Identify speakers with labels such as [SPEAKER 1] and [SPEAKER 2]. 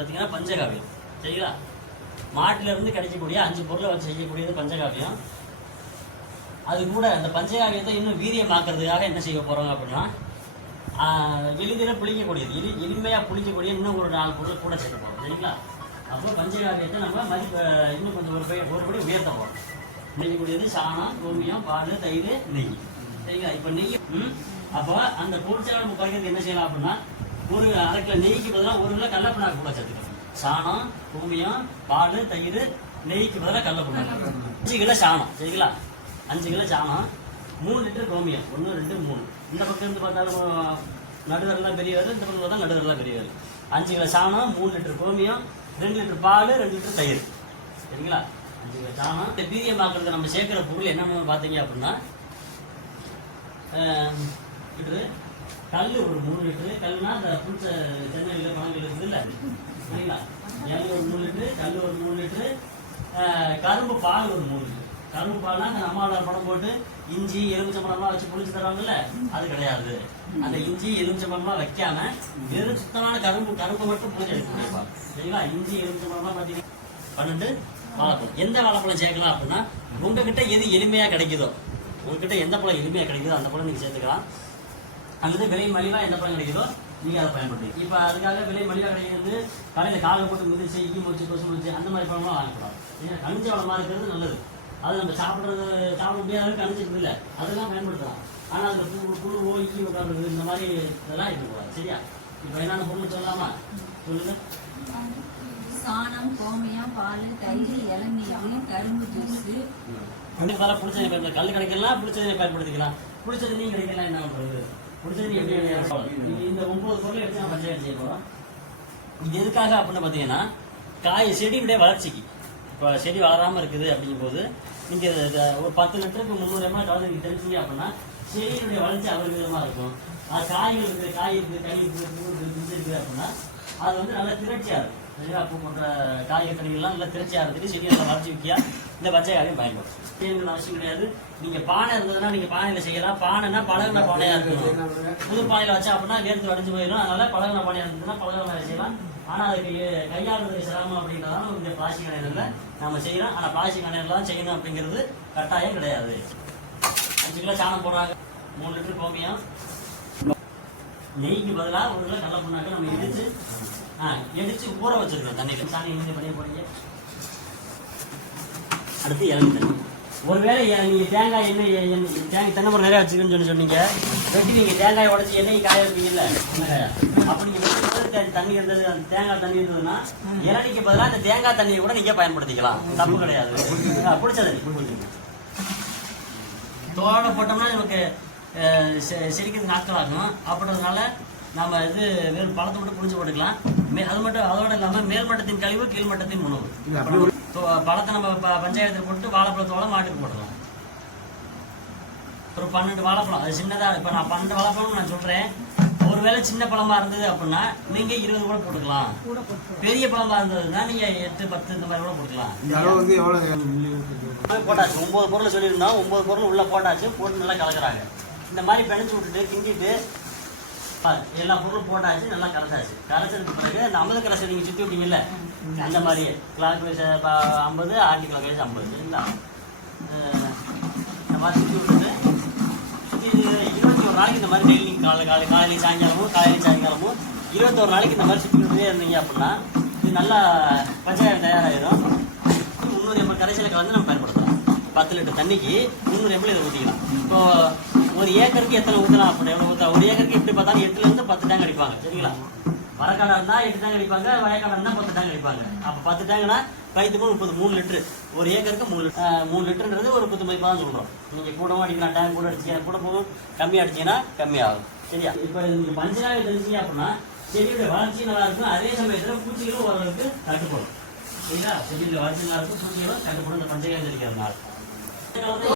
[SPEAKER 1] பார்த்தீங்கன்னா பஞ்சகாவியம். சரிங்களா? மாட்டிலிருந்து கிடைக்கக்கூடிய அஞ்சு பொருளை வச்சு செய்யக்கூடியது பஞ்சகாவியம். அது கூட அந்த பஞ்சகாவியத்தை இன்னும் வீரியமாக்குறதுக்காக என்ன செய்ய போகிறாங்க அப்படின்னா எளிதில் புளிக்கக்கூடியது. எளி எளிமையாக புளிக்கக்கூடிய இன்னும் ஒரு நாலு பொருள் கூட சேர்க்க போகிறோம் சரிங்களா? அப்போ பஞ்சகாவியத்தை நம்ம மதிப்பு இன்னும் கொஞ்சம் ஒரு பை ஒரு படி உயர்த்த போகிறோம் நெய்யக்கூடியது சாணம் கோமியம் பால் தயிர் நெய். சரிங்களா? இப்போ நெய் ம்? அப்போ அந்த பொருட்செலவு நம்ம குறைக்கிறது என்ன செய்யலாம் அப்படின்னா ஒரு அரை கிலோ நெய்க்கு பதிலாக ஒரு கிலோ கடலப்பினாக்கு கூட சேர்த்துக்கலாம் சாணம் கோமியம் பால் தயிர் நெய்க்கு பதிலாக கடலப்பினாக்கு அஞ்சு கிலோ சாணம் சரிங்களா? அஞ்சு கிலோ சாணம் மூணு லிட்டர் கோமியம் ஒன்று ரெண்டு மூணு. இந்த பக்கம் இருந்து பார்த்தாலும் நடுவரெல்லாம் பெரியவர் இந்த பக்கம் பார்த்தா நடுவரெல்லாம் பெரியவர் அஞ்சு கிலோ சாணம் மூணு லிட்டர் கோமியம் ரெண்டு லிட்டர் பால் ரெண்டு லிட்டர் தயிர். சரிங்களா? அஞ்சு கிலோ சாணம். இந்த வீரியமாக்குறதுக்கு நம்ம சேர்க்குற பொருள் என்னென்னு பார்த்தீங்க அப்படின்னா ஆஹ், லிட்டரு கல் ஒரு மூணு லிட்டரு கல்னா அந்த புளிச்ச சென்னையில் பழங்கள் இருக்குது இல்லை சரிங்களா? எண்ணெய் ஒரு மூணு லிட்டரு கல் ஒரு மூணு லிட்டரு கரும்பு பால் ஒரு மூணு லிட்டரு. கரும்பு பால்னா அந்த நம்மளோட படம் போட்டு இஞ்சி எலுமிச்சம்பழம்லாம் வச்சு புளிச்சு தருவாங்கல்ல? அது கிடையாது. அந்த இஞ்சி எலுமிச்சம்பழம்லாம் வைக்காம வெறும் சுத்தமான கரும்பு கரும்பு மட்டும் புளிச்சு எடுக்க சரிங்களா? இஞ்சி எலுமிச்சம்பழம்லாம் பார்த்தீங்கன்னா பன்னெண்டு வாழைப்பழம். எந்த வாழைப்பழம் சேர்க்கலாம் அப்படின்னா உங்ககிட்ட எது எளிமையா கிடைக்குதோ உங்ககிட்ட எந்த பழம் எளிமையாக கிடைக்குதோ அந்த பழம் நீங்க சேர்த்துக்கலாம். அல்லது விலை மலிவா எந்த பழம் கிடைக்குதோ நீங்க அதை பயன்படுத்தி இப்போ அதுக்காக விலை மலிவா கிடைக்கிறது கடையில காலை போட்டு மிதிச்சு இக்கி முடிச்சு கொசு முடிச்சு அந்த மாதிரி பழம்லாம் வாங்கக்கூடாது. ஏன்னா கணிஞ்ச பழமா இருக்கிறது நல்லது. அது நம்ம சாப்பிட்றது சாப்பிட முடியாத கணிச்சிருக்கு இல்லை. அதெல்லாம் பயன்படுத்தலாம். ஆனா அதுல புழு புழுவோ இக்கி உட்கார்றது இந்த மாதிரி இதெல்லாம் இருக்கக்கூடாது சரியா? இப்போ என்னென்ன பொருள் சொல்லலாமா? சொல்லுங்க.
[SPEAKER 2] சாணம் கோமியம் பால் தயிர் இளநீர் கரும்பு ஜூஸு.
[SPEAKER 1] கண்டிப்பாக பிடிச்சதை பயன்படுத்த கல் கிடைக்கலாம் பிடிச்சதை பயன்படுத்திக்கலாம். பிடிச்சது நீ கிடைக்கலாம் என்ன பண்றது? எப்படி இந்த ஒன்பது பொருளை எடுத்து நம்ம பஞ்சாயத்து இது எதுக்காக அப்படின்னு பார்த்தீங்கன்னா காய் செடியுடைய வளர்ச்சிக்கு. இப்போ செடி வளராமல் இருக்குது அப்படிங்கும்போது நீங்கள் ஒரு பத்து லிட்டருக்கு முந்நூறு எம்எல் கலந்து நீங்கள் தெளிச்சீங்க அப்படின்னா செடியினுடைய வளர்ச்சி அபரிமிதமா இருக்கும். அது காய்கள் இருக்குது காய் இருக்குது கனி இருக்குது பூ இருக்குது இருக்குது அப்படின்னா அது வந்து நல்லா திரட்சியாக இருக்கும். சரிங்களா பூ போன்ற காய்கறி கடைகள்லாம் நல்லா திருச்சி இருக்குது செடி வளர்ச்சி வைக்கியா? இந்த பச்சைக்காயும் பயன்படும். செய்யணும்னு அவசியம் கிடையாது. நீங்க பானை இருந்ததுன்னா நீங்க பானையில செய்யலாம். பானைனா பழகின பானையா இருக்கணும். புது பானையில வச்சா அப்படின்னா வேர்த்து வடிஞ்சு போயிடும். அதனால பழகின பானையா இருந்ததுன்னா பழகின செய்யலாம். ஆனா அதுக்கு கையாளுறது சிரமம் அப்படின்றதால இந்த பிளாஸ்டிக் கணையர்ல நம்ம செய்யலாம் ஆனா பிளாஸ்டிக் கணையர்லாம் செய்யணும் அப்படிங்கிறது கட்டாயம் கிடையாது. அஞ்சு கிலோ சாணம் போடுறாங்க. மூணு லிட்டர் கோமியம். நெய்க்கு பதிலாக ஒரு கிலோ கடலை புண்ணாக்கு நம்ம இடிச்சு ஆ ஊற வச்சிருக்கோம் தண்ணியில் சாணி என்ன பண்ணிய போறீங்க அடுத்து இளநீர் தண்ணி. ஒருவேளை நீங்கள் நீங்க தேங்காய் எண்ணெய் எண்ணெய் தேங்காய் தென்னை மரம் நிறைய வச்சுக்கணும்னு சொல்லி சொன்னீங்க. வெட்டி நீங்க தேங்காய் உடச்சி எண்ணெய் காய வைப்பீங்கல்ல எண்ணெய். அப்ப நீங்க தண்ணி இருந்தது அந்த தேங்காய் தண்ணி இருந்ததுன்னா இளநிக்கு பதிலாக அந்த தேங்காய் தண்ணியை கூட நீங்க பயன்படுத்திக்கலாம். தப்பு கிடையாது. ஆ, தண்ணி தோட போட்டோம்னா நமக்கு செ- செடிக்கிறது நாட்கள் ஆகும் அப்படின்றதுனால நம்ம இது வெறும் பழத்தை மட்டும் பிடிச்சி போட்டுக்கலாம். அது மட்டும் அதோட இல்லாம மேல்மட்டத்தின் கழிவு கீழ்மட்டத்தின் உணவு. பழத்தை நம்ம ப- பஞ்சாயத்துல போட்டு வாழைப்பழத்தோட மாட்டுக்கு போடலாம். ஒரு பன்னெண்டு வாழைப்பழம் அது சின்னதா இப்போ நான் பன்னெண்டு வாழைப்பழம் நான் சொல்றேன். ஒருவேளை சின்ன பழமா இருந்தது அப்படின்னா நீங்க இருபது கூட போட்டுக்கலாம். பெரிய பழமா இருந்ததுன்னா நீங்க எட்டு பத்து இந்த மாதிரி கூட போட்டுக்கலாம்.
[SPEAKER 3] இந்த அளவு வந்து எவ்வளவு
[SPEAKER 1] போட்டாச்சு. ஒன்பது பொருள் சொல்லியிருந்தோம். ஒன்பது பொருள் உள்ள போட்டாச்சு. போட்டு நல்லா கலக்குறாங்க. இந்த மாதிரி பிணைச்சு விட்டுட்டு கிண்டிட்டு எல்லா பொருளும் போட்டாச்சு நல்லா கலச்சாச்சு கலச்சதுக்கு பிறகு அந்த அம்பது கலசை நீங்க சுத்தி விட்டீங்கல்ல அந்த மாதிரி. கிளாக் வைஸ் ஐம்பது ஆண்டி கிளாக் வைஸ் ஐம்பது. சரிங்களா இந்த மாதிரி சுத்தி விட்டுட்டு இது இருபத்தி ஒரு நாளைக்கு இந்த மாதிரி டெய்லி காலை காலை காலையில சாயங்காலமும் காலையில சாயங்காலமும் இருபத்தோரு நாளைக்கு இந்த மாதிரி சுத்தி விட்டுட்டே இருந்தீங்க அப்படின்னா இது நல்லா பஞ்சாயம் தயாராகிடும் முந்நூறு எம்எல் கரைசலை கலந்து நம்ம பயன்படுத்தலாம். பத்து லிட்டர் தண்ணிக்கு முந்நூறு எம்எல் இதை ஊற்றிக்கலாம் இப்போ ஒரு ஏக்கருக்கு எத்தனை ஊற்றலாம் அப்படி எவ்வளோ ஊற்றலாம் ஒரு ஏக்கருக்கு எப்படி பார்த்தாலும் எட்டுல இருந்து பத்து டேங்க் அடிப்பாங்க சரிங்களா? மரக்காடா இருந்தா எட்டு டேங்க் அடிப்பாங்க வயக்காடா இருந்தா பத்து டேங்க் அடிப்பாங்க. அப்போ பத்து டேங்க்னா பைத்துக்கு முப்பது மூணு லிட்டரு. ஒரு ஏக்கருக்கு மூணு லிட்டர் மூணு லிட்டருன்றது ஒரு பத்து மதிப்பாக தான் சொல்கிறோம் நீங்கள் கூடவும் அடிக்கலாம் டேங்க் கூட அடிச்சீங்க கூட போகும் கம்மி அடிச்சீங்கன்னா கம்மியாகும் சரியா? இப்போ நீங்கள் பஞ்சனாக தெரிஞ்சீங்க அப்படின்னா செடியோட வளர்ச்சி நல்லா இருக்கும். அதே சமயத்தில் பூச்சிகளும் ஓரளவுக்கு கட்டுப்படும் சரிங்களா? செடியோட வளர்ச்சி நல்லா இருக்கும் பூச்சிகளும் கட்டுப்படும் இந்த பஞ்சகாயம் தெளிக்கிறதுனால